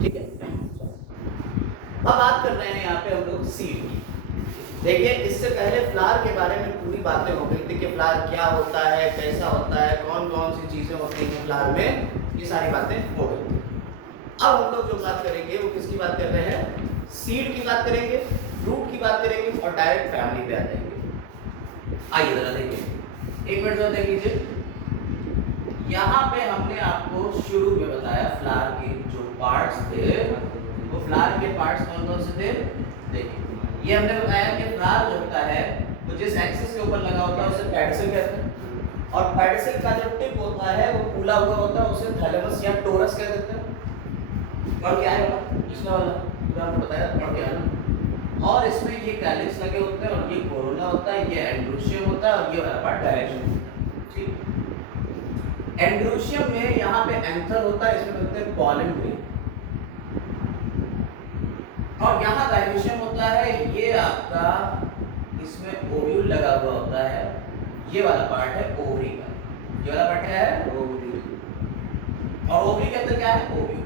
ठीक है। अब बात कर रहे हैं यहाँ पे हम लोग सीड की। देखिए इससे पहले फ्लावर के बारे में पूरी बातें हो गई थी कि फ्लावर क्या होता है, कैसा होता है, कौन कौन सी चीजें होती हैं फ्लावर में, ये सारी बातें हो गई थी। अब हम लोग जो बात करेंगे वो किसकी बात कर रहे हैं, सीड की बात करेंगे, फ्रूट की बात करेंगे और डायरेक्ट फैमिली पे आ जाएंगे। आइए जरा देखिए, एक मिनट जरा देख लीजिए। यहाँ पे हमने आपको शुरू में बताया फ्लावर के जो पार्ट्स थे, वो फ्लावर के पार्ट्स कौन कौन से थे। देखिए ये हमने बताया कि फ्लावर जो होता है वो जिस एक्सिस के ऊपर लगा होता है उसे पेडिसल कहते हैं, और पेडिसल का जो टिप होता है वो फूला हुआ होता है, उसे थैलेमस या टोरस कह देते हैं। और क्या है इसमें वाला पूरा हमने बताया, और क्या है ना, और इसमें ये कैलिक्स लगे होते हैं, और ये कोरोना होता है, ये एंड्रोशियम होता है, और ये वाला पार्ट डायरेक्शन। ठीक, एंड्रोशियम में यहाँ पे एंथर होता है, इसमें बोलते हैं पॉलन ग्रेन, और यहाँ डायमेंशन होता है, ये आपका इसमें ओव्यूल लगा हुआ होता है, ये वाला पार्ट है ओवरी का, ये वाला पार्ट क्या है ओवरी, और ओवरी के अंदर क्या है ओव्यूल,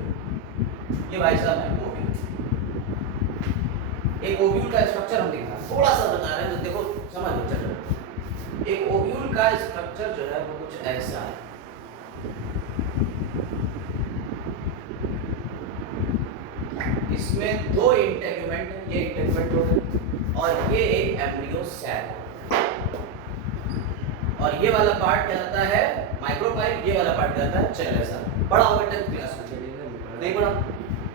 ये भाई साहब है ओव्यूल। एक ओव्यूल का स्ट्रक्चर हम दिखा थोड़ा सा बता रहे हैं तो देखो समझ लो। चलो एक ओव्यूल का स्ट्रक्चर जो है वो कुछ ऐसा है, इसमें दो इंटेगुमेंट है, ये इंटेगुमेंट हो गया, और ये एक एम्ब्रियो सैक, और ये वाला पार्ट कहलाता है माइक्रोपाइल, ये वाला पार्ट कहलाता है चेलेसा। बड़ा होगा 10th क्लास में, नहीं बड़ा।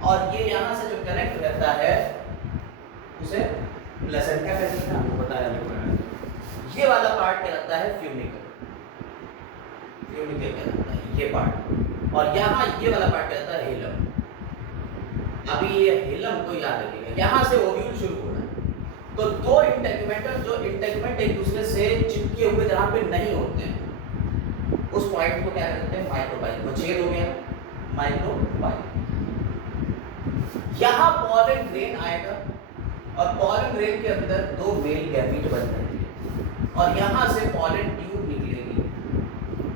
और ये यहाँ से जो कनेक्ट रहता है उसे प्लेसेंटा कहते हैं, आपको बताया। ये वाला पार्ट कहलाता है फ्यूनिकल, फ्यूनिकल कहलाता है ये पार्ट, और यहाँ ये वाला पार्ट कहलाता है हेलम। अभी ये हेलम को याद रखिएगा, यहाँ से ओव्यूल शुरू हो रहा है, तो दो इंटेगुमेंट जो इंटेगुमेंट एक दूसरे से चिपके हुए जहाँ पे नहीं होते हैं उस पॉइंट को क्या कहते हैं माइक्रोपाइल। वो छेद हो गया माइक्रोपाइल। यहाँ पॉलन ग्रेन आएगा, और पॉलन ग्रेन के अंदर दो मेल गैमीट बन जाएंगे, और यहाँ से पॉलन ट्यूब निकलेगी,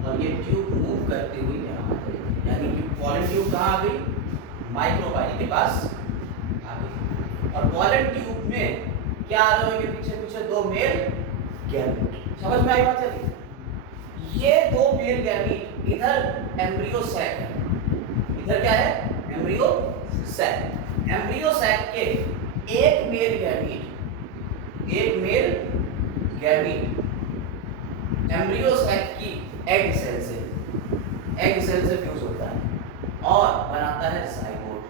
और ये ट्यूब मूव करती हुई यहाँ आ जाएगी, यानी कि पॉलन ट्यूब कहाँ आ गई माइक्रोपाइल के पास आ गई, और पॉलन ट्यूब में क्या आ रहे होंगे पीछे पीछे दो मेल गैमीट। समझ में आई बात है? ये दो मेल गैमीट इधर एम्ब्रियो सैक है, इधर क्या है एम्ब्रियो सैक। एम्ब्रियो सैक के एक मेल गैमीट, एक मेल गैमीट एम्ब्रियो सैक की एग सेल से फ्यूज होता है और बनाता है जाइगोट,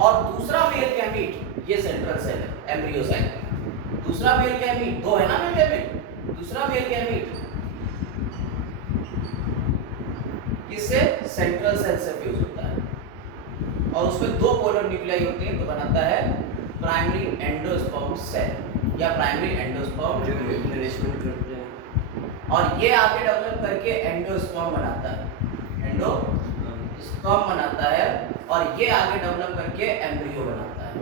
और दूसरा मेल गैमीट ये सेंट्रल सेल है एम्ब्रियो सैक, दूसरा मेल गैमीट, दो है ना मेल गैमीट, दूसरा मेल गैमीट किससे सेंट्रल सेल से फ्यूज होता है, और उसमें दो पोलर न्यूक्लियाई होती हैं, तो बनाता है प्राइमरी एंडोस्पर्म सेल या प्राइमरी एंडोस्पर्म नरिशमेंट करते हैं, और ये आगे डेवलप करके एंडोस्पर्म बनाता है, एंडोस्पर्म बनाता है, और ये आगे डेवलप करके एम्ब्रियो बनाता है।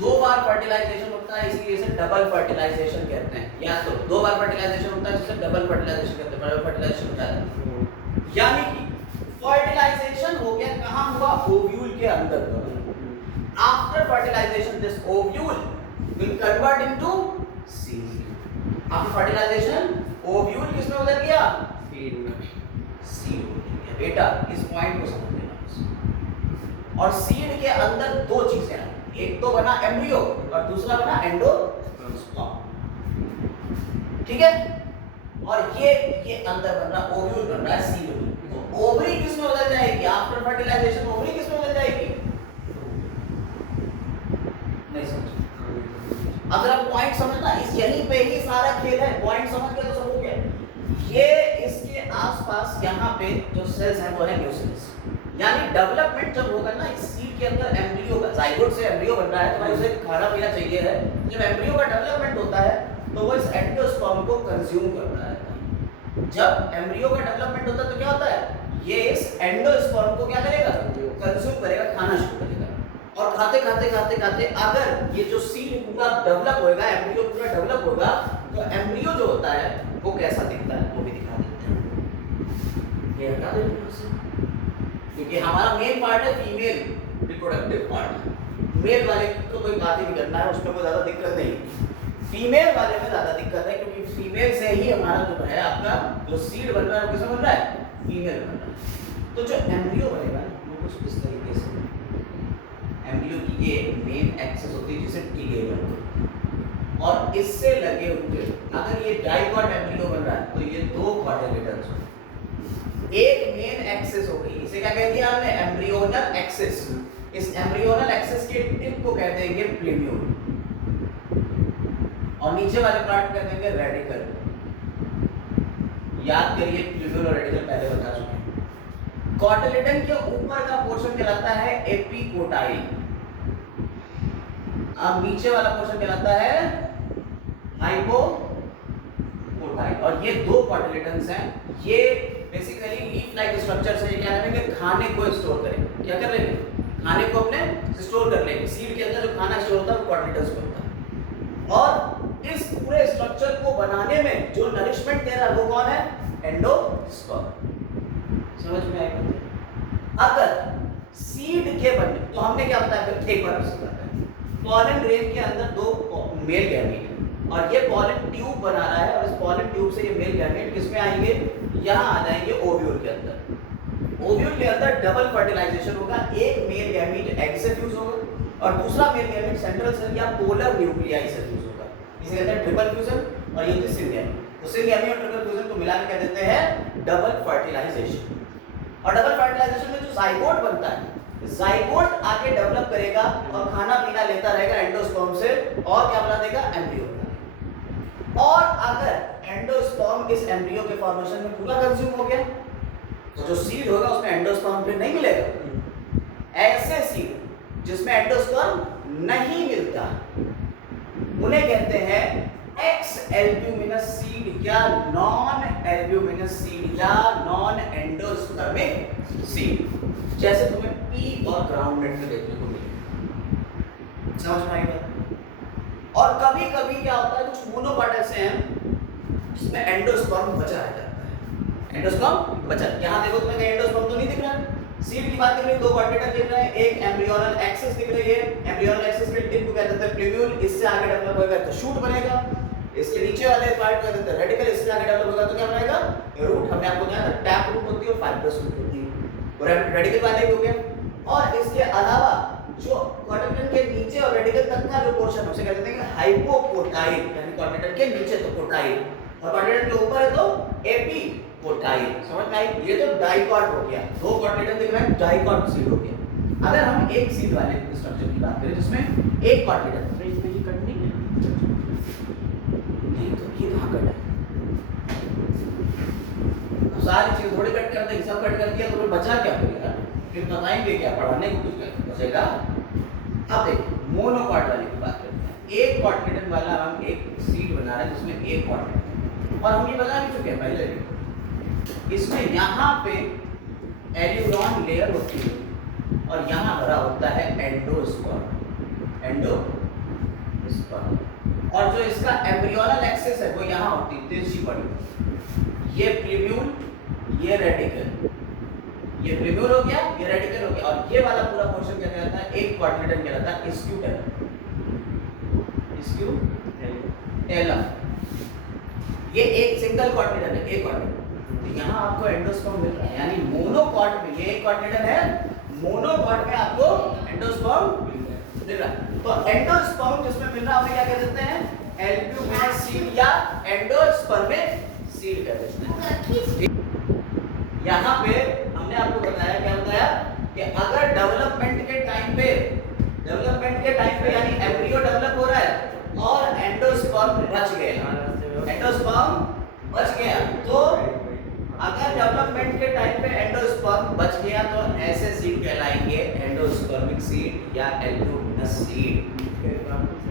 दो बार फर्टिलाइजेशन होता है, इसीलिए इसे डबल फर्टिलाइजेशन कहते हैं। या तो दो बार फर्टिलाइजेशन होता है जिसे डबल फर्टिलाइजेशन कहते हैं, डबल फर्टिलाइजेशन होता है, यानी कि फर्टिलाइजेशन हो गया कहाँ हुआ ओव्यूल के अंदर। After fertilisation this ovule will convert into seed. After fertilisation ovule किसमें बदल गया सीड में, सीड हो गया। बेटा इस पॉइंट को समझ लेना। और सीड के अंदर दो चीजें हैं, एक तो बना एम्ब्रियो और दूसरा बना एंडोस्पर्म, ठीक है। और ये अंदर बन रहा ओव्यूल बन रहा है सीड में। तो ओवरी किसमें बदल जाएगी आफ्टर फर्टिलाइजेशन, ओवरी किसमें बदल जाएगी, नहीं समझ। अब जरा पॉइंट समझना, इस यहीं पे ही सारा खेल है, पॉइंट समझ के तो सब हो गया। ये इसके आसपास यहाँ पे जो सेल्स हैं वो है न्यूसेल्स, यानी डेवलपमेंट जब होगा ना इस सीड के अंदर एम्ब्रियो का, जाइगोट से एम्ब्रियो बन रहा है, तो भाई उसे खाना पीना चाहिए है। जब एम्ब्रियो का डेवलपमेंट होता है तो वो इस एंडोस्पर्म को कंज्यूम करता है। जब एम्ब्रियो का डेवलपमेंट होता है तो क्या होता है, ये इस एंडोस्पर्म को क्या करेगा कंज्यूम करेगा, खाना शुरू करेगा, और खाते खाते खाते खाते अगर ये जो सीड पूरा डेवलप होगा, एम्ब्रियो पूरा डेवलप होगा, तो एम्ब्रियो जो होता है वो कैसा दिखता है वो भी दिखा देते हैं। ये हटा देते हैं, क्योंकि हमारा मेन पार्ट है फीमेल रिप्रोडक्टिव पार्ट। मेल वाले तो कोई बात ही नहीं करना है, उसमें कोई ज़्यादा दिक्कत नहीं। फीमेल वाले में ज़्यादा दिक्कत है, क्योंकि फीमेल से ही हमारा जो है आपका जो सीड बन रहा है वो किसमें बन रहा है? फीमेल बन रहा है। तो जो एम्ब्रियो बनेगा वो कुछ इस तरीके से, एम्ब्रियो की ये मेन एक्सिस होती है जिसे टिगेबल, और इससे लगे हुए अगर ये डाइकॉट एम्ब्रियो बन रहा है तो ये दो क्वाड्रिलेटरल्स होंगे। एक मेन एक्सिस हो गई, इसे क्या कहते हैं हमने? Embryonal axis. इस एम्ब्रियोनल एक्सिस के टिप को कहते हैं प्लेम्यूल, और नीचे वाले पार्ट को कहते हैं रेडिकल। याद करिए, प्लेम्यूल और रेडिकल पहले बता चुके हैं। कॉटिलेडन के ऊपर का पोर्शन कहलाता है एपिकोटाइल, अब नीचे वाला पोर्शन कहलाता है हाइपोकोटाइल। और ये दो कॉटिलेडन्स हैं, ये बेसिकली लीफ लाइक स्ट्रक्चर से क्या करेंगे? खाने को स्टोर करेंगे। क्या कर लेंगे? खाने को अपने स्टोर कर लेंगे। सीड के अंदर जो खाना स्टोर होता है वो कॉटिलेडन्स में होता है, और इस पूरे स्ट्रक्चर को बनाने में जो नरिशमेंट दे रहा है वो कौन है? एंडोस्पर्म। समझ में आएगा? अगर सीड के बनने, तो हमने क्या बताया? फिर एक बार समझाते हैं। पॉलन ग्रेन के अंदर दो मेल गैमेट है, और ये पॉलन ट्यूब बना रहा है, और इस पॉलन ट्यूब से ये मेल गैमेट किसमें आएंगे? यहाँ आ जाएंगे ओव्यूल के अंदर। ओव्यूल के अंदर डबल फर्टिलाइजेशन होगा, एक मेल गैमेट एग से फ्यूज होगा और दूसरा मेल गैमेट सेंट्रल सेल या पोलर न्यूक्लियाई से फ्यूज होगा। इसे कहते हैं ट्रिपल फ्यूजन, और ये होती है सिंगैमी। तो सिंगैमी और ट्रिपल फ्यूजन को मिला के कह देते हैं डबल फर्टिलाइजेशन। और डबल फर्टिलाइजेशन में जो जाइगोट बनता है, जाइगोट आगे डेवलप करेगा और खाना पीना लेता रहेगा एंडोस्पर्म से, और क्या बना देगा? एम्ब्रियो बना देगा। और अगर एंडोस्पर्म इस एम्ब्रियो के फॉर्मेशन में पूरा कंज्यूम हो गया तो जो सीड होगा उसमें एंडोस्पर्म फिर नहीं मिलेगा। ऐसे सीड जिसमें एंडोस्पर्म नहीं मिलता उन्हें कहते हैं एक्स एल्ब्यूमिनस सीड या नॉन एल्ब्यूमिनस सीड या नॉन एंडोस्पर्मिक सीड, जैसे तुम्हें पी और ग्राउंडनट में देखने को मिलेगा। समझ में आएगा? और कभी कभी क्या होता है, कुछ मोनोकॉट ऐसे हैं जिसमें एंडोस्पर्म बचा रह जाता है। एंडोस्पर्म बचा, यहाँ देखो तुम्हें एंडोस्पर्म तो नहीं दिख रहा है। सीड की बात कर रही है, दो कॉर्डिनेटर दिख रहे हैं, एक एम्ब्रियोनल एक्सिस दिख रही है। एम्ब्रियोनल एक्सिस के टिप को कहते हैं प्लेम्यूल, इससे आगे डेवलप होगा तो शूट बनेगा। इसके नीचे वाले पार्ट को कहते हैं रेडिकल, इससे आगे डेवलप होगा तो क्या बनेगा? रूट। हमने आपको बताया था टैप रूट होती है और फाइब्रस रूट होती है, और रेडिकल वाले भी हो गया। और इसके अलावा जो कॉर्डिनेटर के नीचे और रेडिकल तक का जो पोर्शन है उसे कहते हैं हाइपोकोटाइल, यानी कॉर्डिनेटर के नीचे तो कोटाइल और कॉर्डिनेटर के ऊपर है तो एपिकोटाइल। समझ में आई? ये तो डाइकॉट हो गया, दो कॉर्डिनेटर दिख रहा है, डाइकॉट सीड हो गया। अगर हम एक सीड वाले स्ट्रक्चर की बात करें जिसमें एक कॉर्डिनेटर, तो इसमें ये कट नहीं है, नहीं तो ये कहां कट है? सारी चीज थोड़ी कट कर देंगे, सब कट कर दिया तो फिर बचा क्या फिर यार? फिर बताएंगे क्या? पढ़ाने को कुछ बचेगा? अब देखिए मोनोकॉट वाले की बात करते हैं। एक कॉर्डिनेटर वाला हम एक सीड बना रहे हैं जिसमें एक कॉर्डिनेटर, और हम ये बता भी चुके हैं पहले भी, इसमें यहाँ पे एल्यूरॉन लेयर होती है और यहाँ भरा होता है एंडोस्पर्म। एंडोस्पर्म, और जो इसका एम्ब्रियोनल एक्सिस है वो यहाँ होती है, तिरछी पड़ी। ये प्लेम्यूल, ये रेडिकल, ये प्लेम्यूल हो गया, ये रेडिकल हो गया, और ये वाला पूरा पोर्शन क्या कहलाता है? एक क्वाड्रिलेटरल कहलाता है स्क्यूटेलम। स्क्यूटेलम ये एक सिंगल क्वाड्रिलेटरल है, एक क्वाड्रिलेटरल। तो यहाँ आपको एंडोस्पर्म मिल रहा है, यानी मोनोकॉट में ये एक क्वाड्रिलेटरल है, मोनोकॉट में आपको एंडोस्पर्म मिल रहा है। तो एंडोस्पर्म जिसमें मिल रहा है उसे क्या कह देते हैं? एल्ब्यूमिनस सीड या एंडोस्पर्मिक सीड कह देते हैं। यहाँ पे हमने आपको बताया, क्या बताया कि अगर डेवलपमेंट के टाइम पे यानी एम्ब्रियो डेवलप हो रहा है और एंडोस्पर्म बच गया, तो अगर डेवलपमेंट के टाइम पे एंडोस्पर्म बच गया तो ऐसे सीड कहलाएंगे एंडोस्पर्मिक सीड या एल्ब्यूमिनस सीड।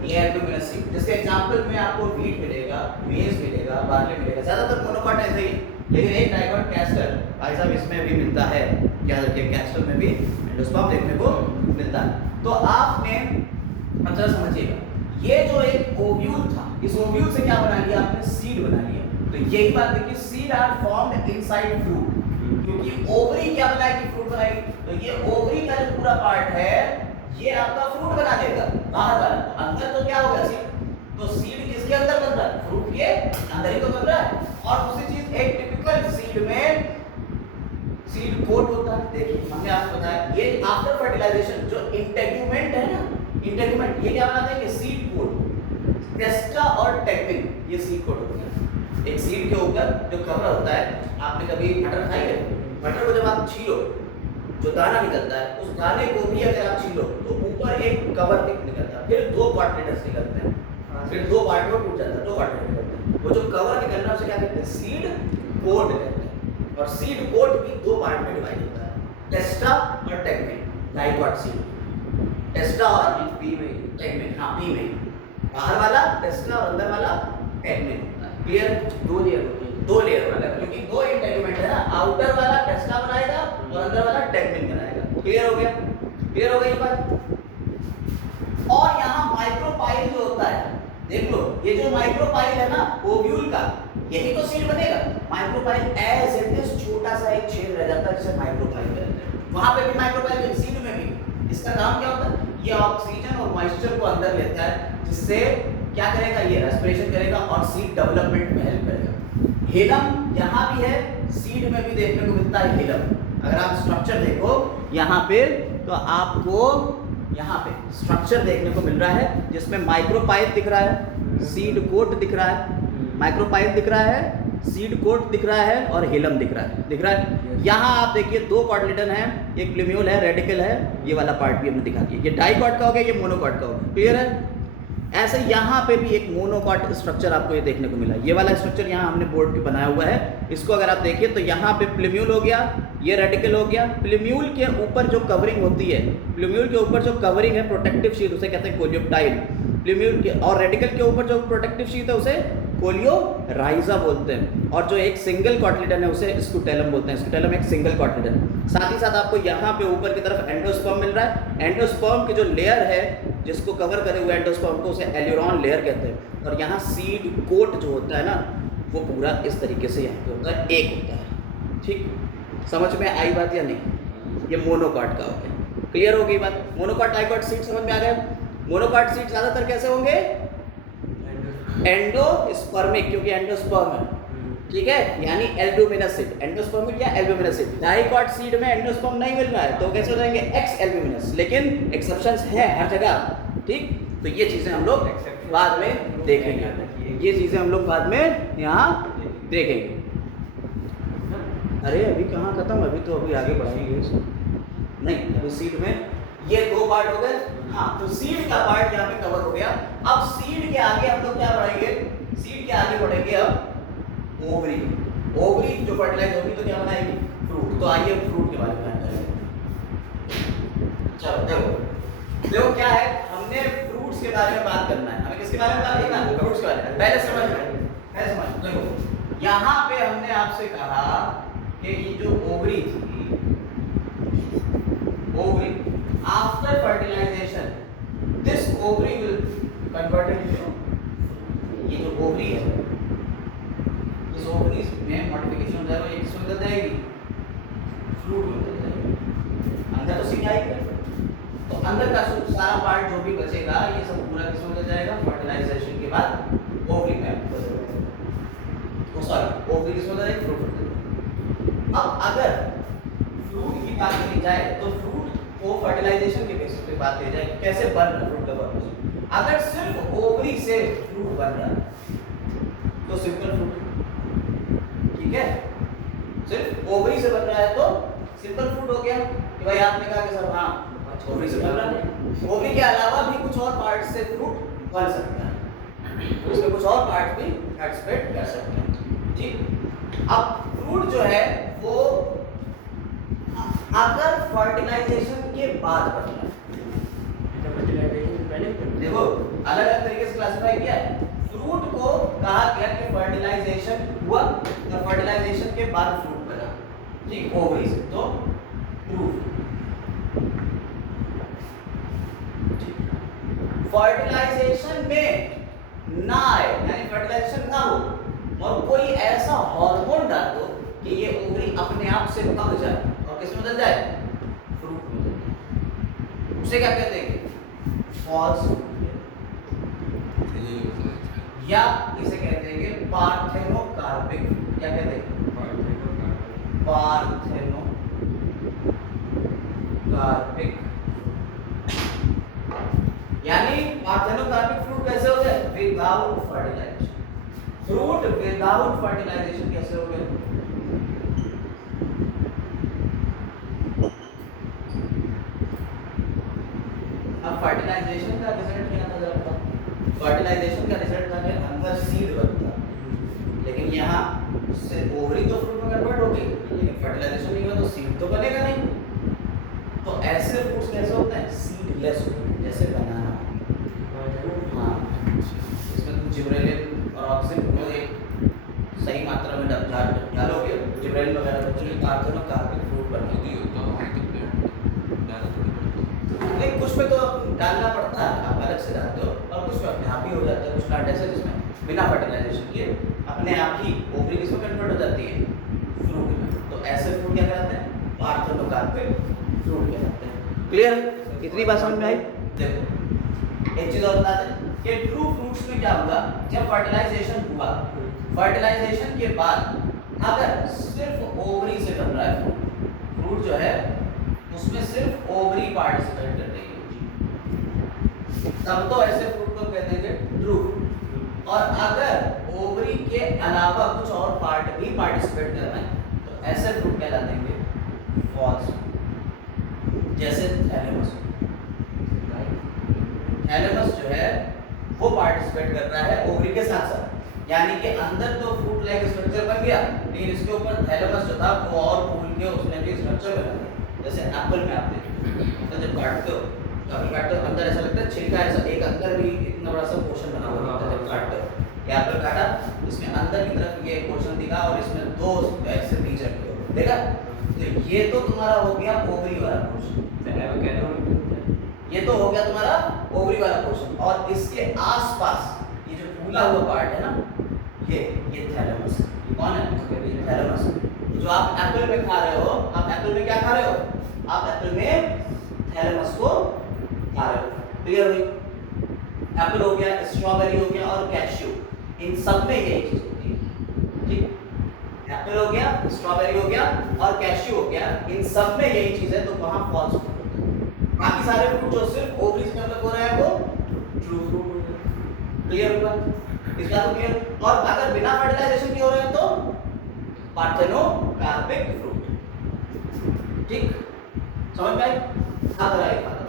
ये एल्ब्यूमिनस सीड, जिसके एग्जांपल में आपको व्हीट मिलेगा, मेज मिलेगा, बार्ली मिलेगा, ज्यादातर मोनोकॉट ऐसे ही, लेकिन एक डाइकॉट कैस्टर भाई साहब इसमें भी मिलता है। क्या रखिए, कैस्टर में भी एंडोस्पर्म देखने को मिलता है। तो आपने मतलब समझिएगा, ये जो एक ओव्यूल था, इस ओव्यूल से क्या बना लिया आपने? सीड बना लिया। तो यही बात है कि seed are formed inside fruit, क्योंकि ओवरी क्या बनाएगी? फ्रूट बनाएगी। तो तो ये ओवरी का जो पूरा पार्ट है ये आपका फ्रूट बना देगा बाहर वाला। तो अंदर तो क्या होगा सीड, तो सीड किसके अंदर बन रहा है, फ्रूट के अंदर ही तो बन रहा है। और दूसरी चीज एक टिपिकल सीड में सीड कोट होता है। देखिए हमने आपको बताया ये आफ्टर फर्टिलाइजेशन जो इंटेग्यूमेंट है ना, इंटेग्यूमेंट ये क्या बनाते हैं कि सीड कोट, टेस्टा और टेक्निन ये सीड कोट होते हैं। एक सीड के ऊपर जो कवर होता है, आपने कभी मटर खाई है, मटर को जब आप छीलो जो दाना निकलता है उस दाने को भी अगर आप छीलो तो ऊपर एक कवर निकलता है, फिर दो पार्टलेट्स निकलते हैं, फिर दो पार्ट में टूट जाता है, दो पार्टलेट्स निकलते हैं। वो जो कवर निकलना है उसे क्या कहते हैं, सीड कोट कहते हैं। और सीड कोट भी दो पार्ट में डिवाइड होता है, टेस्टा और टेक्निन, डाइकोट सीड, टेस्टा और पी में टेक्निन, हाँ पी में बाहर वाला टेस्टा और अंदर वाला टेक्निन। क्लियर, दो लेयर होती है, दो लेयर वाला, क्योंकि दो इंटेग्यूमेंट है ना, आउटर वाला टेस्टा बनाएगा और अंदर वाला टेक्निन बनाएगा। क्लियर हो गया, क्लियर हो गई बात। और यहाँ माइक्रोपाइल जो होता है, देख लो ये जो माइक्रोपाइल है ना ओव्यूल का, यही तो सीड बनेगा। माइक्रोपाइल एज इट इज छोटा सा एक छेद रह जाता है जिसे माइक्रोपाइल कहते हैं। वहां पे भी माइक्रोपाइल, सीड में भी। इसका काम क्या होता है, ये ऑक्सीजन और मॉइस्चर को अंदर लेता है, जिससे क्या करेगा, ये रेस्पिरेशन करेगा और सीड डेवलपमेंट में हेल्प करेगा। हिलम यहाँ भी है, सीड में भी देखने को मिलता है हिलम। अगर आप स्ट्रक्चर देखो यहाँ पे तो आपको यहाँ पे स्ट्रक्चर देखने को मिल रहा है जिसमें माइक्रोपाइल दिख रहा है, सीड कोट दिख रहा है, माइक्रोपाइल दिख रहा है, सीड कोट दिख रहा है और हिलम दिख रहा है, दिख रहा है। यहाँ आप देखिए दो कॉटलेटन है, एक प्लूम्यूल है, रेडिकल है, ये वाला पार्ट भी हमने दिखा दिया। ये डाइकॉट का हो गया, ये मोनोकॉट का हो गया। क्लियर है। ऐसे यहाँ पे भी एक मोनोकॉट स्ट्रक्चर आपको ये देखने को मिला। ये वाला स्ट्रक्चर यहाँ हमने बोर्ड पे बनाया हुआ है, इसको अगर आप देखिए तो यहाँ पे प्लूम्यूल हो गया, ये रेडिकल हो गया। प्लूम्यूल के ऊपर जो कवरिंग होती है, प्लूम्यूल के ऊपर जो कवरिंग है प्रोटेक्टिव शीट, उसे कहते हैं कोलियोप्टाइल। प्लूम्यूल के और रेडिकल के ऊपर जो प्रोटेक्टिव शीट है उसे कोलियोराइजा बोलते हैं। और जो एक सिंगल कॉटलेटन है उसे स्कूटेलम बोलते हैं। स्कूटेलम एक सिंगल कॉटलेटन है। साथ ही साथ आपको यहाँ पे ऊपर की तरफ एंडोस्पर्म मिल रहा है। एंडोस्पर्म की जो लेयर है जिसको कवर करे हुए एंडोस्पर्म को उसे एल्यूरॉन लेयर कहते हैं। और यहाँ सीड कोट जो होता है ना वो पूरा इस तरीके से यहाँ पे होता है, एक होता है। ठीक, समझ में आई बात या नहीं। ये मोनोकॉट का हो गया। क्लियर हो गई बात। मोनोकॉट डाइकॉट सीड समझ में आ गए। मोनोकॉट सीड ज्यादातर कैसे होंगे, एंडोस्पर्मिक, क्योंकि एंडोस्पर्म है। ठीक है, यानी एल्ब्यूमिनस सीड, एंडोस्पर्मिक या एल्ब्यूमिनस सीड। डाइकॉट सीड में एंडोस्पर्म नहीं मिल रहा है तो कैसे हो जाएंगे, एक्स एल्ब्यूमिनस। लेकिन एक्सेप्शंस है हर जगह। ठीक, तो ये चीजें हम लोग बाद में देखेंगे, ये चीजें हम लोग बाद में यहाँ देखेंगे। अरे अभी कहाँ खत्म, अभी तो अभी आगे बढ़ाएंगे नहीं। अभी सीड में ये दो पार्ट हो गए। हाँ, तो सीड का पार्ट यहाँ पे कवर हो गया। अब सीड के आगे हम लोग क्या बढ़ेंगे, सीड के आगे बढ़ेंगे अब ओवरी। ओवरी जो फर्टिलाइज होगी तो क्या बनाएगी, फ्रूट। तो आइए फ्रूट के बारे में बात करेंगे। चलो देखो क्या है, हमने फ्रूट्स के बारे में बात करना है। हमें किसके बारे में बात करना है, फ्रूट्स के बारे में। पहले समझ देखो यहाँ पे हमने आपसे कहा कि ये जो ओवरी थी, ovary after fertilisation this ovary will converted into, ये जो ओवरी है इस ओवरी में मॉडिफिकेशन हो जाएगा, ये किसमें बदल जाएगी, फ्रूट में बदल जाएगी। अंदर तो सीड आएगी, तो अंदर का सारा पार्ट जो भी बचेगा ये सब पूरा किसमें बदल जाएगा, फर्टिलाइजेशन के बाद ओवरी में बदल जाएगा। तो सॉरी, ओवरी किसमें बदल जाएगी, फ्रूट में। अब अगर फ्रूट की बात की जाए तो फ्रूट को फर्टिलाइजेशन के बेसिस पे बात की जाए, कैसे बन रहा है फ्रूट का पर्पस। अगर सिर्फ ओवरी से फ्रूट बन रहा है तो सिंपल फ्रूट, ठीक है। सिर्फ ओवरी से बन रहा है तो सिंपल फ्रूट हो गया कि भाई आपने कहा कि सर हाँ ओवरी से बन रहा है। ओवरी के अलावा भी कुछ और पार्ट से फ्रूट बन सकता है, तो इसमें कुछ और पार्ट भी पार्टिसिपेट कर सकते हैं। ठीक, अब फ्रूट जो है वो अगर फर्टिलाइजेशन के बाद बन रहा है, देखो अलग अलग तरीके से क्लासिफाई किया है। फ्रूट को कहा गया कि फर्टिलाइजेशन हुआ, तो फर्टिलाइजेशन के बाद फ्रूट बना, ठीक, ओवरी से, तो फ्रूट। फर्टिलाइजेशन में ना आए, यानी फर्टिलाइजेशन ना हो और कोई ऐसा हार्मोन डाल दो कि ये ओवरी अपने आप से पक जाए और किसमें बदल जाए, उसे क्या कहते हैं? फॉल्स, या इसे कहते हैं पार्थेनोकार्पिक। क्या कहते हैं? पार्थेनोकार्पिक। यानी पार्थेनोकार्पिक फ्रूट कैसे हो गए? Without fertilisation. Fruit without fertilisation कैसे हो गए? अब फर्टिलाइजेशन का रिजल्ट क्या था जरा बताओ? फर्टिलाइजेशन का रिजल्ट था कि अंदर सीड बनता, लेकिन यहाँ से ओवरी तो फ्रूट में कन्वर्ट हो गई, लेकिन फर्टिलाइजेशन नहीं हुआ तो सीड तो बनेगा नहीं। तो ऐसे फ्रूट्स कैसे होते हैं? सीडलेस होते हैं, जैसे बनाना। हाँ, इसमें तुम जिब्रेलिन और ऑक्सिन को एक सही मात्रा में डालोगे, जिब्रेलिन वगैरह तो चलिए पार्थेनोकार्पिक फ्रूट बनेगी। नहीं, कुछ में तो डालना पड़ता है, आप अलग से डालते हो, और कुछ में अपने आप ही हो जाता है। कुछ प्लांट ऐसे जिसमें बिना फर्टिलाइजेशन के अपने आप ही ओवरी किसमें कन्वर्ट हो जाती है? फ्रूट में। तो ऐसे फ्रूट क्या कहलाते हैं? पार्थेनोकार्पिक फ्रूट कहलाते हैं। क्लियर? इतनी बात समझ में आई? देखो एक चीज और बता दें कि ट्रू फ्रूट्स में क्या होगा, जब फर्टिलाइजेशन हुआ, फर्टिलाइजेशन के बाद अगर सिर्फ ओवरी से बन रहा है फ्रूट जो है, उसमें सिर्फ ओवरी पार्टिसिपेट कर रही है, तब तो ऐसे फ्रूट को कहते हैं ट्रू। और अगर ओवरी के अलावा कुछ और पार्ट भी पार्टिसिपेट कर रहे हैं तो ऐसे फ्रूट कहलाते हैं फॉल्स। जैसे थैलेमस। थैलेमस जो है वो पार्टिसिपेट कर रहा है ओवरी के साथ साथ, यानी कि अंदर तो फ्रूट लाइक स्ट्रक्चर बन गया, लेकिन इसके ऊपर थैलेमस जो था वो और फूल के उसने भी स्ट्रक्चर बना दिया। जैसे एप्पल में आप देखो, तो जब काटते हो अंदर ऐसा लगता है छिलका, ऐसा एक अंदर भी इतना बड़ा सा पोर्शन बना हुआ होता है। जब काटते हो ये एप्पल काटा, इसमें अंदर की तरफ ये पोर्शन दिखा और इसमें दो ऐसे बीज रखे हो, देखा? तो ये तो तुम्हारा हो गया ओवरी वाला पोर्शन, ये तो हो गया तुम्हारा ओवरी वाला पोर्शन। और इसके आसपास ये जो फूला हुआ पार्ट है ना, ये थैलेमस। कौन है? थैलेमस। जो आप एप्पल में खा रहे हो, आप एप्पल में क्या खा रहे हो? आप एप्पल में थैलेमस को खा रहे हो। क्लियर हुई? एप्पल हो गया, स्ट्रॉबेरी हो गया और कैश्यू, इन सब में यही चीज होती है। ठीक, एप्पल हो गया, स्ट्रॉबेरी हो गया और कैश्यू हो गया, इन सब में यही चीज है, तो वहां फॉल्स फ्रूट होता है। बाकी सारे फ्रूट जो सिर्फ ओवरीज में डेवलप हो रहे हैं वो ट्रू फ्रूट होते हैं। क्लियर हुआ? इस बात को क्लियर? और अगर बिना फर्टिलाइजेशन के हो रहे हैं तो पार्थेनोकार्पिक फ्रूट। ठीक, समझ में आई? अगर आई बात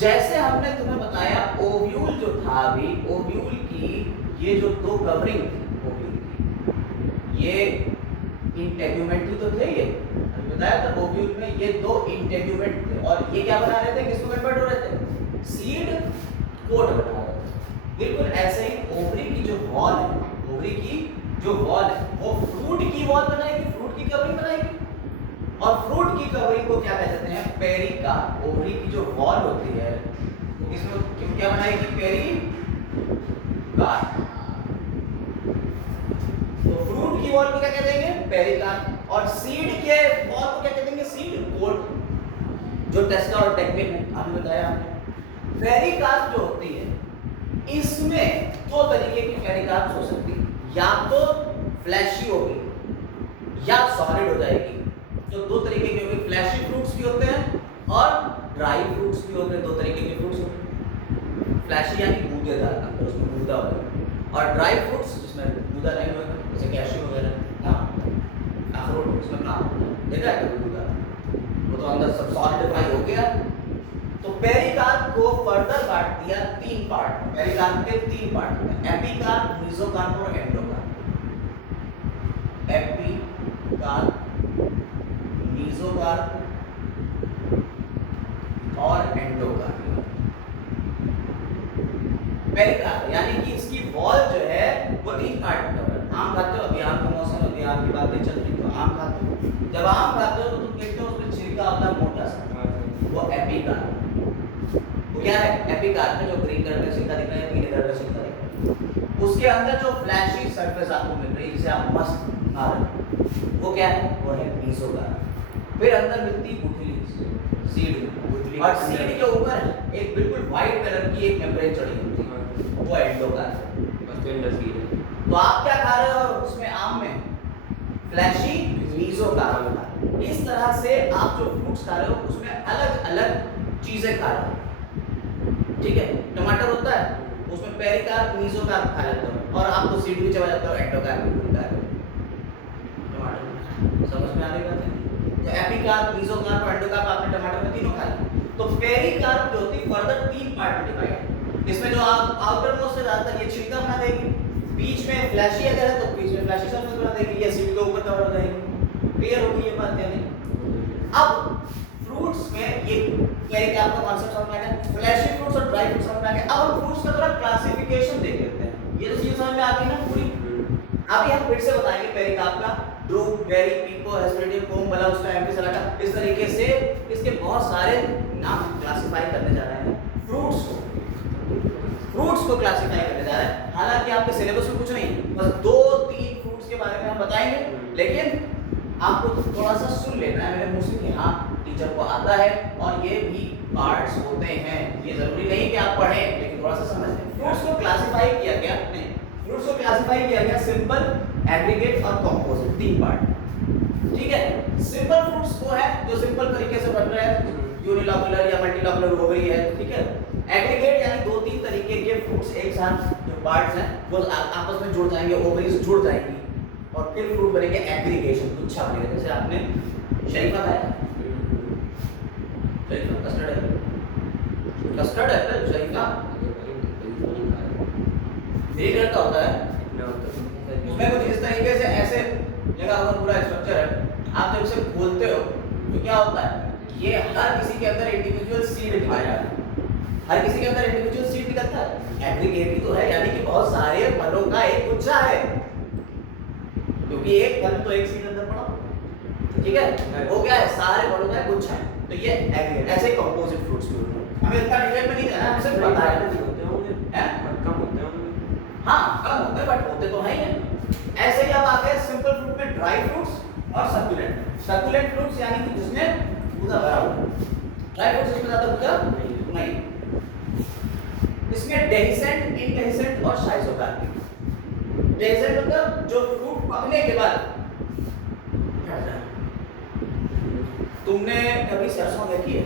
जैसे हमने तुम्हें बताया ओव्यूल जो था, अभी ओव्यूल की ये जो दो कवरिंग थी ओव्यूल की, ये इंटेग्यूमेंट तो थे, ये बताया था ओव्यूल में ये दो इंटेग्यूमेंट थे, और ये क्या बना रहे थे? किसको कन्वर्ट हो रहे थे? सीड कोट बना रहे थे। बिल्कुल ऐसे ही ओवरी की जो वॉल है, ओवरी की जो वॉल है वो फ्रूट की वॉल बनाएगी, फ्रूट की कवरिंग बनाएगी। और फ्रूट की कवरिंग को क्या कहते हैं? पेरिकार्प। ओवरी की जो वॉल होती है वो किसमें क्या बनाएगी? पेरिकार्प। तो फ्रूट की वॉल को क्या कह देंगे? पेरिकार्प। और सीड के वॉल को क्या कह देंगे? Seed coat. जो टेस्ला और टेक्निक है आपने बताया हमने, पेरिकार्प जो होती है इसमें दो तरीके की पेरिकार्प हो सकती है, या तो फ्लैशी होगी या सॉलिड हो जाएगी। तो दो तरीके के होंगे, फ्लैशी फ्रूट्स भी होते हैं और ड्राई फ्रूट्स भी होते हैं। दो तरीके के फ्रूट्स होते हैं, फ्लैशी यानी गूदेदार, अंदर उसमें गूदा होगा, और ड्राई फ्रूट्स जिसमें गूदा नहीं होगा, जैसे कैश्यू वगैरह, अखरोट उसमें काम होता है, देखा है गूदा, वो तो अंदर सब सॉलिडिफाई हो गया। तो पेरिकार्प को फर्दर बांट दिया तीन पार्ट। पेरिकार्प के तीन पार्ट हैं, एपिकार्प, मेसोकार्प और एंडोकार्प। एपिकार्प, मेसोकार्प और एंडोकार्प। पेरिकार्प यानी कि इसकी वॉल जो है वो तीन पार्ट में है। आम खाते हो, अभी आम का मौसम, अभी आम की बातें चल रही, तो आम खाते हो। जब आम खाते हो तो तुम देखते हो उसमें छिलका होता है मोटा सा, वो एपिकार्प। वो क्या है? एपिकार्प में जो ग्रीन कलर का छिलका दिख रहा है, पीले कलर का छिलका दिख रहा है, उसके अंदर जो फ्लैशी सरफेस आपको मिल रही है जिसे आप मस्त खा रहे हो, वो क्या है? वो है मेसोकार्प। फिर अंदर मिलती गुठली, सीड गुठली और सीड के ऊपर एक बिल्कुल व्हाइट कलर की एक मेम्ब्रेन चढ़ी होती है, वो एंडोकार्प। तो आप क्या खा रहे हो उसमें, आम में फ्लैशी मीजोकार्प। इस तरह से आप जो फ्रूट्स खा रहे हो उसमें अलग अलग चीजें खा रहे हो, ठीक है। टमाटर होता है उसमें पेरिकार्प मीजोकार्प खा जाते हो, और आप तो सीड भी चबा जाते हो, एंडोकार्प भी खा जाते हो। टमाटर समझ में आ रही बात है? तो एपिकार्प, मीजोकार्प और एंडोकार्प आपने टमाटर में तीनों खाए। तो पेरिकार्प जो होती है फर्दर 3 पार्ट में डिवाइड है। इसमें जो आप आउटर मोस्ट से ज्यादातर ये छिलका बना देगी, बीच में फ्लैशी अगर है तो बीच में फ्लैशी सरफेस बना देगी, ये सीड के ऊपर कवर हो जाएगी। क्लियर होगी ये बात या नहीं? अब फ्रूट्स में ये पेरिकार्प का कांसेप्ट समझ में आ गया, फ्लैशी फ्रूट्स और ड्राई फ्रूट्स समझ में आ गया। अब हम फ्रूट्स का थोड़ा क्लासिफिकेशन देख लेते हैं। ये तो चीज समझ में आ गई ना पूरी। अभी हम फिर से बताएंगे पेरिकार्प का ड्रूप, बेरी, पीको, हेस्पेरिडियम, कोम, बला, उसका एम्फिसेलाटा, इस तरीके से इसके बहुत सारे नाम क्लासिफाई करने जा रहे हैं फ्रूट्स को क्लासिफाई करने जा रहे हैं। हालांकि आपके सिलेबस में कुछ नहीं, बस 2-3 फ्रूट्स के बारे में हम बताएंगे, लेकिन आपको थोड़ा सा सुन लेना है मेरे मुंह से कि हाँ टीचर को आता है और ये भी पार्ट्स होते हैं। ये जरूरी नहीं कि आप पढ़ें, लेकिन थोड़ा सा समझ लें। फ्रूट्स को क्लासिफाई किया गया नहीं, फ्रूट्स को क्लासिफाई किया गया सिंपल, एग्रीगेट और कंपोजिट, 3 पार्ट, ठीक है। सिंपल फ्रूट्स वो है जो सिंपल तरीके से बन रहे हैं, यूनिलॉकुलर या मल्टीलॉकुलर हो गई है, ठीक है। एग्रीगेट यानी 2-3 तरीके के फ्रूट्स एक साथ जो पार्ट्स हैं वो आपस में जुड़ जाएंगे, ओवरीज जुड़ जाएंगी और फिर फ्रूट बनेंगे, एग्रीगेशन, गुच्छा बनेगा। जैसे आपने शरीफा खाया, शरीफा कस्टर्ड एप्पल शरीफा ग्रे कलर का होता है, उसमें कुछ इस तरीके से ऐसे लगा हुआ पूरा स्ट्रक्चर है। आप जब इसे खोलते हो तो क्या होता है, ये हर किसी के अंदर इंडिविजुअल सीड निकलता है, हर किसी के अंदर इंडिविजुअल सीड निकलता है। एग्रीगेट ही तो है, यानी कि बहुत सारे फलों का एक गुच्छा है, क्योंकि एक फल तो एक सीड अंदर पड़ा, ठीक है, वो क्या है, सारे फलों का एक गुच्छा है। तो ये एग्रीगेट, ऐसे कंपोजिट फ्रूट्स भी होते हैं। हमें इतना डिटेल में नहीं जाना, हमें सिर्फ पता है होते होंगे, हैं कम होते होंगे, हाँ कम होते हैं बट होते तो हैं ही। ऐसे ही अब आ गए सिंपल फ्रूट में ड्राई फ्रूट्स और सकुलेंट। सकुलेंट फ्रूट्स यानी कि जिसमें गूदा भरा हुआ, ड्राई फ्रूट्स इसमें ज्यादा गूदा नहीं। इसमें डेहिसेंट, इनडेहिसेंट और शाइजोकार्पिक। डेहिसेंट मतलब जो फ्रूट पकने के बाद फट जाए। तुमने कभी सरसों देखी है?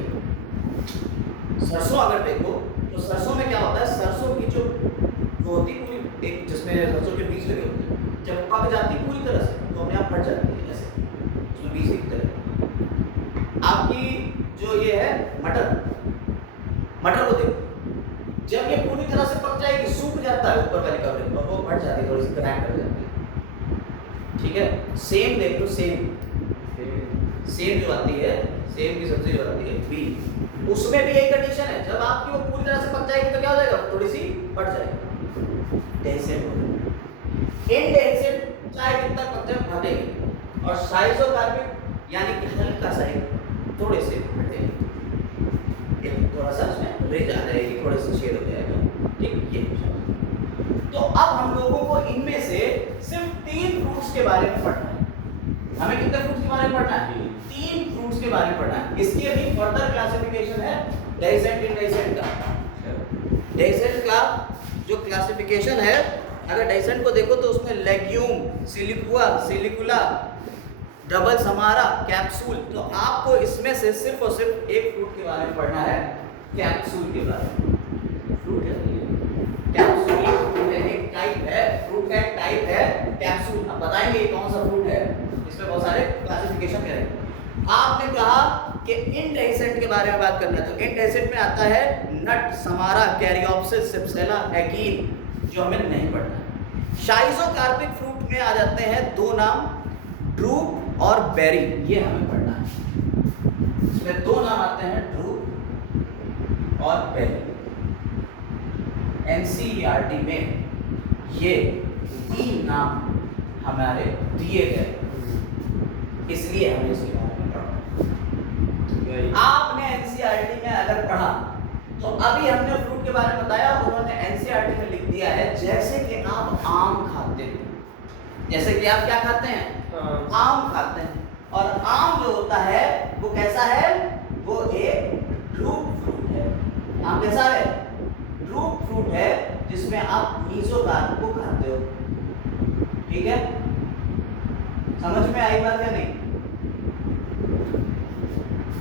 सरसों अगर देखो तो सरसों में क्या होता है, सरसों की जो होती पूरी एक जिसमें सरसों के बीज लगे होते हैं, जब पक जाती पूरी तरह से तो अपने आप फट जाती है, ऐसे उसमें बीज की तरह। आपकी जो ये है मटर को देखो, जब ये पूरी तरह से पक जाएगी, सूख जाता है ऊपर वाली कवरिंग और वो फट जाती है, थोड़ी सी क्रैक कर जाती है, ठीक है। सेम देख लो, सेम जो आती है, सेम की सब्जी जो आती है बी, उसमें भी एक कंडीशन है, जब आपकी वो पूरी तरह से पक जाएगी तो क्या हो जाएगा, थोड़ी सी फट जाएगी, डेहिसेंट। इनडेहिसेंट चाहे कितना पक जाए फटेगी, और शाइजोकार्पिक यानी कि हल्का सा थोड़े से फटेगी, थोड़ा सा उसमें रेज आ जाएगी, थोड़ा सा शेड हो जाएगा, ठीक ये। तो अब हम लोगों को इनमें से सिर्फ 3 फ्रूट्स के बारे में पढ़ना है। हमें कितने फ्रूट्स के बारे में पढ़ना है? 3 फ्रूट्स के बारे में पढ़ना है। इसकी अभी फर्दर क्लासिफिकेशन है डेहिसेंट, इनडेहिसेंट का। डेहिसेंट का जो क्लासिफिकेशन है, अगर डेहिसेंट को देखो तो उसमें legume, siliqua, silicula, double samara, capsule. तो आपको इसमें से सिर्फ और सिर्फ एक फ्रूट के बारे में पढ़ना है, कैप्सूल के बारे में। फ्रूट है कैप्सूल, एक टाइप है, फ्रूट का एक टाइप है कैप्सूल। अब बताएंगे ये कौन सा फ्रूट है, इसमें बहुत सारे क्लासिफिकेशन करेंगे। आपने कहा कि इनडेहिसेंट के बारे में बात करना है, तो इनडेहिसेंट में आता है नट, समारा, कैरियोप्सिस, सिप्सेला, एगीन, जो हमें नहीं पढ़ना है। शाइजोकार्पिक फ्रूट में आ जाते हैं 2 नाम, ड्रूप और बेरी, ये हमें पढ़ना है। इसमें 2 नाम आते हैं, ड्रूप और बेरी। एनसीईआरटी में ये 3 नाम हमारे दिए गए, इसलिए हमें इसके बारे में पढ़ना। आपने एनसीईआरटी में अगर पढ़ा तो अभी हमने फ्रूट के बारे में बताया, उन्होंने एनसीईआरटी में लिख दिया है जैसे कि आप आम खाते हो, जैसे कि आप क्या खाते हैं, आम खाते हैं। और आम जो होता है वो कैसा है, वो एक ड्रूप आम कैसा है? ड्रूप फ्रूट है जिसमें आप मीजोकार्प को खाते हो। ठीक है, समझ में आई बात या नहीं?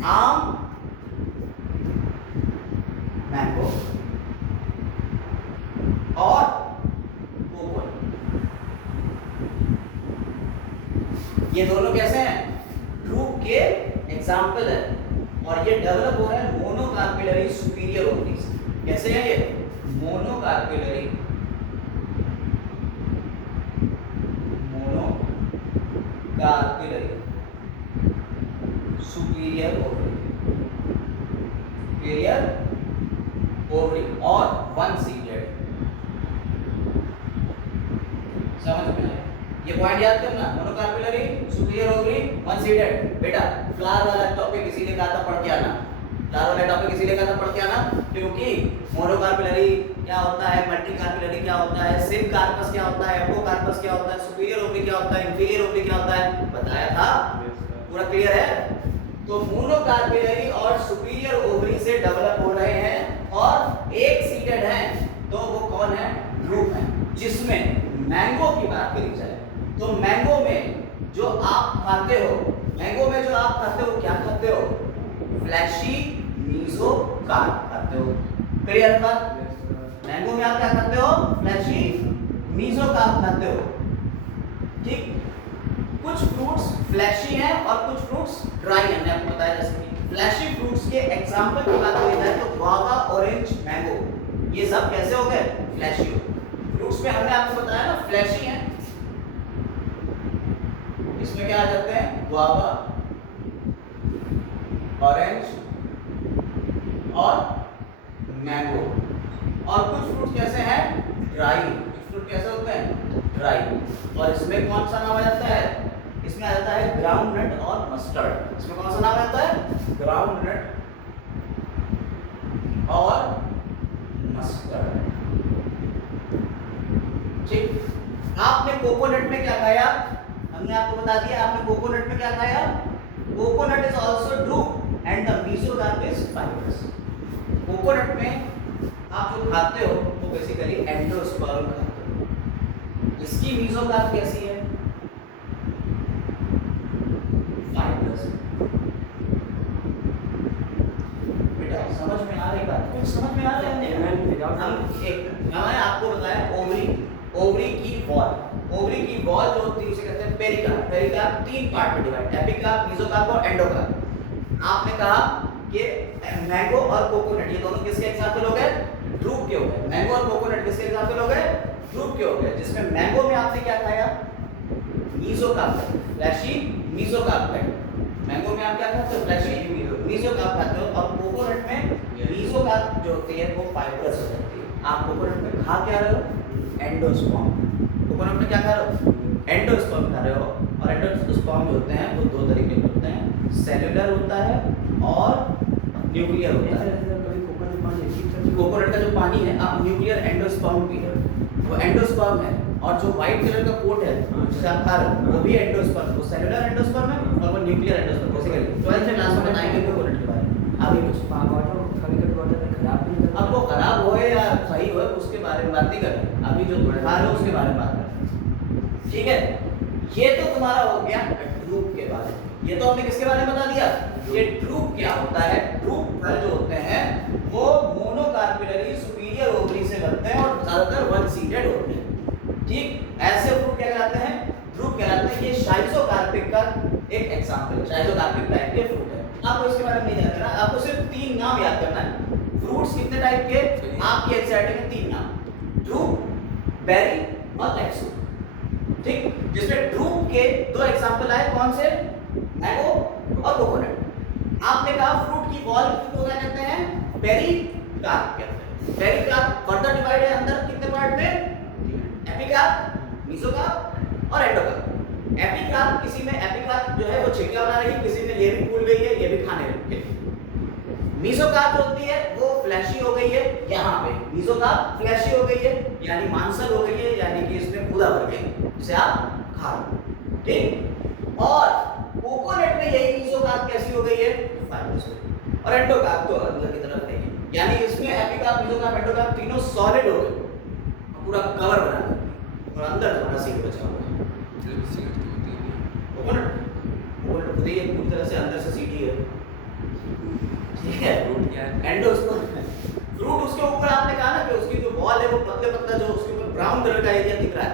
आम, मैंगो और कोकोनट, ये दोनों कैसे हैं? ड्रूप के एग्जाम्पल है और ये डेवलप हो रहा है मोनोकार्पिलरी सुपीरियर ओवरीज। कैसे है ये? मोनोकार्पिलरी सुपीरियर ओवरी और वन सीडेड। समझ में आया? ये पॉइंट याद करना, monocarpellary superior ovary one seeded. बेटा फ्लावर वाला टॉपिक इसीलिए कहा था पढ़ के आना, फ्लावर वाला टॉपिक इसीलिए कहा था पढ़ के आना क्योंकि मोनोकार्पिलरी क्या होता है, मल्टीकार्पिलरी क्या होता है, सिनकार्पस क्या होता है, एपोकार्पस क्या होता है, सुपीरियर ओवरी क्या होता है, इंफीरियर ओवरी क्या होता है, बताया था। पूरा क्लियर है? तो मोनोकार्पिलरी और सुपीरियर ओवरी से डेवलप हो रहे हैं और एक सीडेड है, तो वो कौन है? ड्रूप है। जिसमें मैंगो की बात करी जाए तो मैंगो में जो आप खाते हो, मैंगो में जो आप खाते हो क्या खाते हो? फ्लैशी मीजोकार्प खाते हो। क्लियर बात? मैंगो में आप क्या खाते हो? फ्लैशी मीजोकार्प खाते हो। ठीक, कुछ फ्रूट्स फ्लैशी हैं और कुछ फ्रूट्स ड्राई हैं। मैंने आपको बताया जैसे कि फ्लैशी फ्रूट्स के एग्जांपल की बात करी जाए तो गुआवा, ऑरेंज, मैंगो, ये सब कैसे हो गए? फ्लैशी हो गए। फ्रूट्स में हमने आपको बताया ना फ्लैशी हैं, इसमें क्या आ जाते हैं? गुआवा, ऑरेंज और मैंगो। और कुछ फ्रूट कैसे हैं? ड्राई। कुछ फ्रूट कैसे होते हैं? ड्राई। और इसमें कौन सा नाम आ जाता है? इसमें आ जाता है ग्राउंड नट और मस्टर्ड। इसमें कौन सा नाम आता है? ग्राउंड नट और मस्टर्ड। ठीक, आपने कोकोनट में क्या खाया? हमने आपको बता दिया आपने कोकोनट में क्या खाया? Coconut is also drupe and the mesocarp is fibrous. Coconut में आप जो खाते हो वो बेसिकली एंडोस्पर्म खाते हो। इसकी मीजोकार्प कैसी है? फाइब्रस। बेटा समझ में आ रही बात? कुछ समझ में आ रहा है? मैंने आपको बताया ओवरी की वॉल, ओवरी की वॉल जो होती है उसे कहते हैं पेरिकार्प। पेरिकार्प तीन पार्ट में डिवाइड, एपिकार्प, मीजोकार्प और एंडोकार्प। आपने कहा कि मैंगो और कोकोनट ये दोनों किसके एग्जांपल हो गए? ड्रूप के हो गए। मैंगो और कोकोनट किसके एग्जांपल हो गए? ड्रूप के हो गए। जिसमें मैंगो में आपने क्या खाया? मीजोकार्प, फ्लैशी मीजोकार्प खाया। मैंगो में आप क्या खाते हो? फ्लैशी मीजोकार्प खाते हो। और कोकोनट में मीजोकार्प जो होती है वो फाइब्रस हो जाती है। आप कोकोनट में खा क्या रहे हो? एंडोस्पर्म। कोकोनट में क्या खा रहे हो? एंडोस्पर्म खा रहे हो। और एंडोस्पर्म जो होते हैं वो दो तरीके के होते हैं, सेलुलर होता है और न्यूक्लियर होता है। कोकोनट का जो पानी है आप न्यूक्लियर एंडोस्पर्म पी रहे हो, वो एंडोस्पर्म है। और जो व्हाइट कलर का कोट है जिसे आप खा रहे हो वो भी एंडोस्पर्म, वो सेलुलर एंडोस्पर्म है और वो nuclear endosperm. Basically 12th class में बताएंगे कोकोनट के बारे में। अभी कुछ अब वो खराब होए या सही होए उसके बारे में बात नहीं कर रहे, अभी जो खा रहे हो उसके बारे में बात कर रहे। ठीक है, ये तो तुम्हारा हो गया ड्रूप के बारे में। ये तो हमने किसके बारे में बता दिया? ये ड्रूप क्या होता है? ड्रूप फल जो होते हैं वो मोनोकार्पिलरी सुपीरियर ओवरी से बनते हैं और ज्यादातर वन सीडेड होते हैं। ठीक, ऐसे फ्रूट क्या कहलाते हैं? ड्रूप कहलाते हैं। ये शाइजोकार्पिक का एक एग्जांपल है, शाइजोकार्पिक टाइप के फ्रूट है। आपको इसके बारे में नहीं जानना, आपको सिर्फ तीन नाम याद करना है। फ्रूट्स कितने टाइप के? आपके एनसीईआरटी में तीन नाम, ड्रूप, बेरी और लेक्सो। ठीक, जिसमें ड्रूप के दो एग्जांपल आए, कौन से? मैंगो और कोकोनट। आपने कहा फ्रूट की वॉल को क्या कहते हैं? पेरिकार्प कहते हैं। पेरिकार्प फर्दर डिवाइड है अंदर कितने पार्ट में? एपिकार्प, मीजोकार्प और एंडोकार्प। एपिकार्प, किसी में एपिकार्प जो है वो छिलका बना रही है, किसी में ये भी फूल गई है, ये भी खाने लगी है। मीजोकार्प जो होती है वो फ्लैशी हो गई है, यहाँ पे मीजोकार्प फ्लैशी हो गई है यानी मांसल हो गई है, यानी कि इसमें गूदा भर गई जिसे आप खा रहे हो। ठीक, और कोकोनट में यही मीजोकार्प कैसी हो गई है? फाइब्रस हो गई। और एंडोकार्प तो अंदर की तरफ है। यानी इसमें एपिकार्प, मेसोकार्प, एंडोकार्प तीनों सॉलिड हो गए, पूरा कवर बना देते हैं, और अंदर थोड़ा सीड बचा हुआ है। कोकोनट खुद ही एक पूरी तरह से अंदर से सीडी है, ठीक है। एंडोस्पर्म फ्रूट, उसके ऊपर आपने कहा ना कि उसकी जो बॉल है वो पतले पतला, जो उसके ऊपर ब्राउन कलर का एरिया दिख रहा है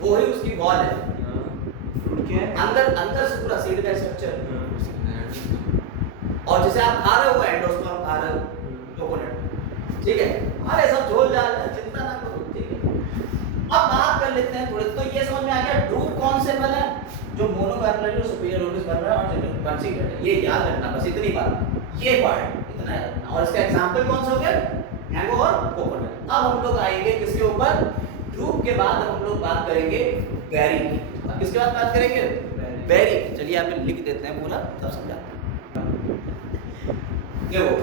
वो ही उसकी बॉल है। फ्रूट क्या है? अंदर अंदर से पूरा सीड का स्ट्रक्चर। और जैसे आप खा रहे हो एंडोस्पर्म खा रहे हो कोकोनट, ठीक है। अरे सब झोल जा रहा है, चिंता ना करो, ठीक है। अब बात कर लेते हैं थोड़े, तो ये समझ में आ गया ड्रूप कौन से बना है, जो मोनोकार्पेलरी और सुपीरियर ओरिस बन रहा है और जो कॉन्सिक्वेंट है, ये याद रखना बस इतनी बात, ये पार्ट इतना याद रखना। और इसका एग्जांपल कौन सा हो गया, मैंगो और कोकोनट। अब हम लोग आएंगे किसके ऊपर, ड्रूप के बाद हम लोग बात करेंगे बेरी की। अब किसके बाद बात करेंगे, बेरी। चलिए आप लिख देते हैं पूरा, तब समझाते हैं। देखो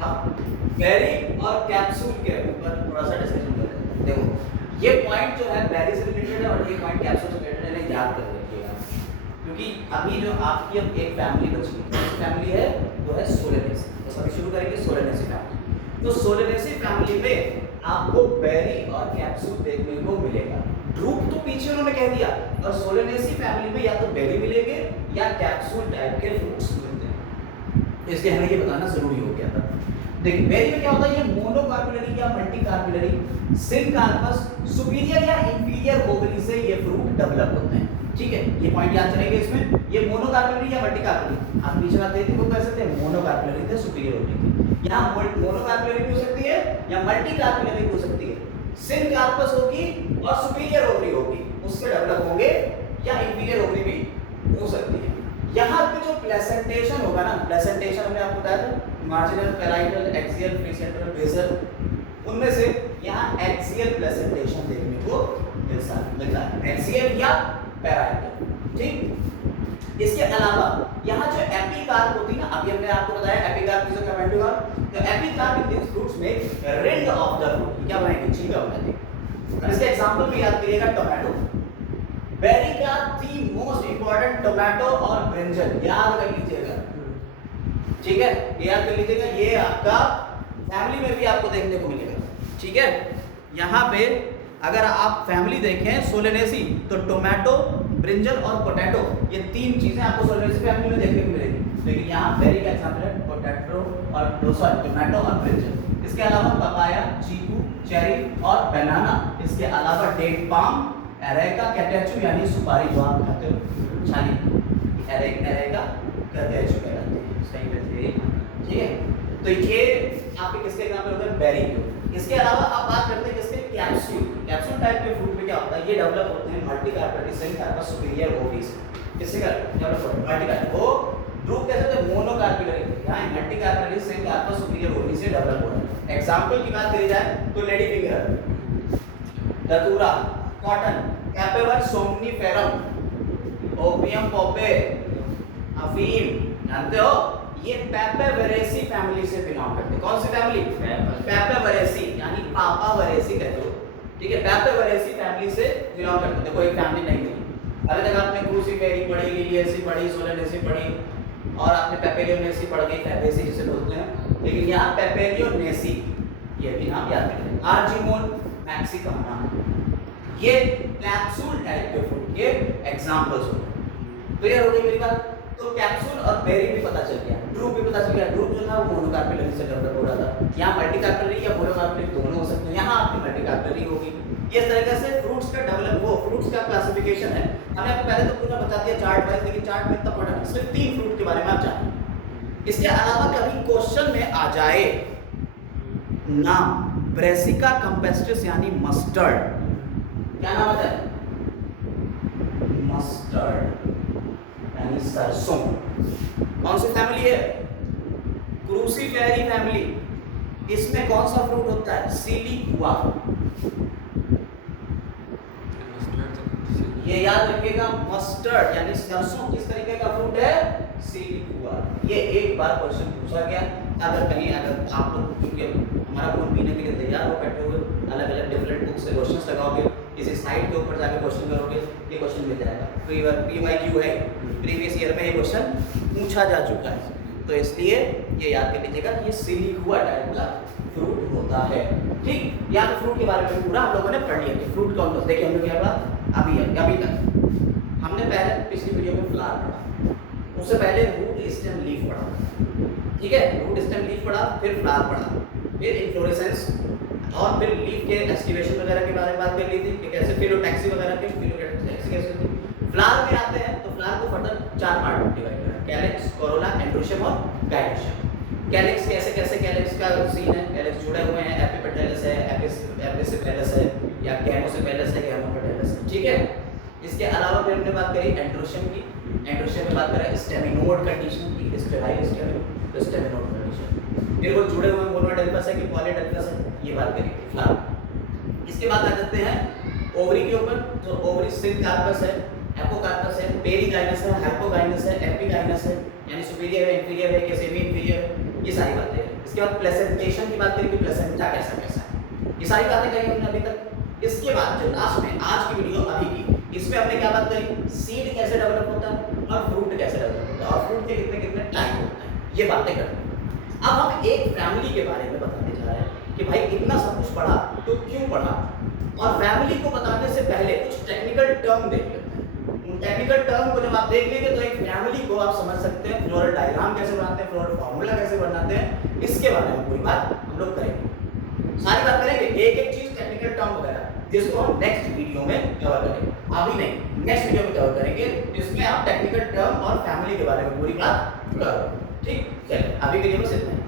हाँ, बेरी और कैप्सूल के ऊपर थोड़ा सा डिस्कशन करते हैं। देखो ये पॉइंट जो है बेरी से रिलेटेड है और ये पॉइंट कैप्सूल से रिलेटेड है, याद कर लीजिएगा, क्योंकि अभी जो आपकी अब एक फैमिली बची है, फैमिली है वो है सोलेनेसी। तो सभी शुरू करेंगे सोलेनेसी फैमिली। तो सोलेनेसी फैमिली में आपको बेरी और कैप्सूल देखने को मिलेगा। ड्रूप तो पीछे उन्होंने कह दिया, और सोलेनेसी फैमिली में या तो बेरी मिलेंगे या कैप्सूल टाइप के फ्रूट्स मिलते हैं। इसलिए हमें ये बताना जरूरी हो गया था। देखिए बेरी में क्या होता है, ये मोनोकार्पेलरी या मल्टीकार्पेलरी सिनकार्पस सुपीरियर या इंफीरियर ओवरी से ये फ्रूट डेवलप होते हैं, ठीक है। ये पॉइंट याद चलेंगे इसमें, ये मोनोकार्पेलरी या मल्टीकार्पेलरी। आप पीछे बात देखते वो कैसे थे, मोनोकार्पेलरी थे, सुपीरियर ओवरी थी। यहाँ मोनोकार्पेलरी भी हो सकती है या मल्टीकार्पेलरी भी हो सकती है। सिनकार्पस होगी और सुपीरियर ओवरी होगी, उससे डेवलप होंगे, या इंफीरियर ओवरी भी हो सकती है। यहाँ पे जो प्लेसेंटेशन होगा ना, प्लेसेंटेशन हमने आपको बताया था, marginal, parietal, axial, precentral, basal, उनमें से यहाँ एक्सियल प्लेसेंटेशन देखने को मिलता है, एक्सियल या पैराइटल, ठीक। इसके अलावा यहाँ जो एपिकार्प होती है ना, अभी हमने आपको बताया एपिकार्प, मेसोकार्प, एंडोकार्प। तो एपिकार्प इन दीस फ्रूट्स में रिंग ऑफ द फ्रूट क्या बनाएंगे, छिलका बनाएंगे। और इसके एग्जांपल में याद करिएगा टोमेटो। बेरी का थी मोस्ट इंपॉर्टेंट टोमेटो और ब्रिंजल, याद कर लीजिएगा, ठीक है, याद कर लीजिएगा। ये आपका फैमिली में भी आपको देखने को मिलेगा, ठीक है। यहाँ पे अगर आप फैमिली देखें सोलेनेसी, तो टोमेटो, ब्रिंजल और पोटैटो, ये तीन चीजें आपको सोलेनेसी फैमिली में देखने को मिलेगी। लेकिन यहाँ बेरी का एग्जांपल है पोटैटो और टोमेटो और ब्रिंजल। इसके अलावा पपाया, चीकू, चेरी और बनाना। इसके अलावा डेट पाम, एरेका, कैटेचू यानी सुपारी जो आप खाते हो छाली, एरेका कैटेचू कहलाते हैं, सही है, ठीक है। तो ये आपके किसके एग्जांपल होते हैं, बेरी के। इसके अलावा आप बात करते हैं किसके, कैप्सूल। कैप्सूल टाइप के फ्रूट में क्या होता है, ये डेवलप होते हैं मल्टीकार्पेलरी सिनकार्पस सुपीरियर ओवरी से। किससे डेवलप होते हैं, मल्टीकार्प। वो ड्रूप कैसे थे, मोनोकार्पेलरी, यहाँ मल्टीकार्पेलरी सिनकार्पस सुपीरियर ओवरी से डेवलप हो रहा है। एग्जांपल की बात करी जाए तो लेडी फिंगर, धतूरा, कॉटन, कैपेवर सोमनीफेरम, ओपियम पॉपे, अफीम, जानते हो ये पेपेवरेसी फैमिली से बिलोंग करते हैं। कौन सी फैमिली, पेपेवरेसी, यानी पापावरेसी कहते हो, ठीक है। पेपेवरेसी फैमिली से बिलोंग करते हैं। देखो एक फैमिली नहीं मिली, अभी तक आपने क्रूसीफेरी पढ़ी, लिलियेसी पढ़ी, सोलेनेसी पढ़ी, और आपने पेपेलियोनेसी पढ़ गई, फैबेसी जिसे बोलते हैं। लेकिन यहाँ पेपेलियोनेसी ये भी नाम याद रखें। आर्जिमोन मैक्सिकाना, ये कैप्सूल टाइप के फ्रूट के एग्जांपल्स हो गए। क्लियर हो गई मेरी बात। तो कैप्सूल और बेरी भी पता चल गया, ड्रूप भी पता चल गया। ड्रूप जो था वो मोनोकार्पेलरी से डेवलप हो रहा था, यहाँ मल्टीकार्पेलरी या मोनोकार्पेलरी दोनों हो सकते हैं, यहाँ आपकी मल्टीकार्पेलरी होगी। इस तरीके से फ्रूट्स का डेवलप, वो फ्रूट्स का क्लासिफिकेशन है। हमने आपको पहले तो पूरा बता दिया चार्ट वाइज, लेकिन चार्ट में इतना पढ़ा नहीं, सिर्फ 3 फ्रूट के बारे में आप जानिए। इसके अलावा कभी क्वेश्चन में आ जाए नाम ब्रेसिका कैम्पेस्ट्रिस यानी मस्टर्ड, क्या नाम आता है, मस्टर्ड यानी सरसों। कौन सी फैमिली है, क्रूसीफेरी फैमिली। इसमें कौन सा फ्रूट होता है, सिलिकुआ। ये याद रखिएगा, मस्टर्ड यानी सरसों किस तरीके का फ्रूट है, सिलिकुआ। ये एक बार क्वेश्चन पूछा गया, अगर कहीं अगर आप लोग क्योंकि हमारा खून पीने के लिए तैयार हो बैठे हुए, अलग अलग डिफरेंट बुक से क्वेश्चंस लगाओगे, किसी साइट के ऊपर जाकर क्वेश्चन करोगे, ये क्वेश्चन मिल जाएगा। PYQ है, प्रीवियस ईयर में ये क्वेश्चन पूछा जा चुका है। तो इसलिए ये याद कर लीजिएगा कि ये सिलिकुआ टाइप का फ्रूट होता है। ठीक, यहाँ पे फ्रूट के बारे में पूरा हम लोगों ने पढ़ लिया कि फ्रूट कौन कौन, देखिए हम लोग क्या पढ़ा अभी तक हमने पहले पिछली वीडियो में फ्लावर पढ़ा, उससे पहले रूट स्टेम लीफ पढ़ा, ठीक है, रूट स्टेम लीफ पढ़ा, फिर फ्लावर पढ़ा, फिर इन्फ्लोरेसेंस और फिर लीफ के एस्टिवेशन वगैरह के बारे में बात कर ली थी कि कैसे फिलोटैक्सी वगैरह के फिलोटैक्सी कैसे होती है। फ्लावर में आते हैं तो फ्लावर को फर्दर 4 पार्ट में डिवाइड करा, कैलिक्स, कोरोला, एंड्रोशियम और गाइनोशियम। कैलिक्स कैसे कैलिक्स का सीन है, कैलिक्स जुड़े हुए हैं, एपिपेटैलस है, एपिसिपेलस है या गैमोसिपेलस है, गैमोपेटैलस है, ठीक है। इसके अलावा फिर हमने बात करी एंड्रोशियम की, एंड्रोशियम में बात करें स्टेमिनोड कंडीशन की, स्टेराइल स्टेमिनोड कंडीशन, फिर वो जुड़े हुए मोनोडेल्फस है कि पॉलीडेल्फस है, ये बात करी थी फ्लावर। इसके बाद आ जाते हैं ओवरी के ऊपर, तो ओवरी सिनकार्पस है, एपोकार्पस है, पेरीगाइनस है, हाइपोगाइनस है, एपिगाइनस है, यानी सुपीरियर है, इंफीरियर है, कि सेमी इंफीरियर है, ये सारी बातें हैं। इसके बाद प्लेसेंटेशन की बात करें कि प्लेसेंटा कैसा कैसा है, ये सारी बातें कही हमने अभी तक। इसके बाद जो लास्ट में आज की वीडियो अभी की, इसमें हमने क्या बात करी, सीड कैसे डेवलप होता है और फ्रूट कैसे डेवलप होता है और फ्रूट के कितने कितने टाइप होते हैं, ये बातें करते हैं। अब हम एक फैमिली के बारे में बताने जा रहे हैं कि भाई इतना सब कुछ पढ़ा तो क्यों पढ़ा, और फैमिली को बताने से पहले कुछ टेक्निकल टर्म देख लेते हैं। उन टेक्निकल टर्म को जब आप देख लेंगे तो एक फैमिली को आप समझ सकते हैं, फ्लोरल डायग्राम कैसे बनाते हैं, फ्लोरल फार्मूला कैसे बनाते हैं, इसके बारे में पूरी बात हम लोग करेंगे, सारी बात करेंगे, एक एक चीज टेक्निकल टर्म वगैरह, जिसको हम नेक्स्ट वीडियो में कवर करेंगे, अभी नहीं नेक्स्ट वीडियो में कवर करेंगे, जिसमें आप टेक्निकल टर्म और फैमिली के बारे में पूरी बात करोगे। ठीक, चलिए अभी के लिए बस इतना ही।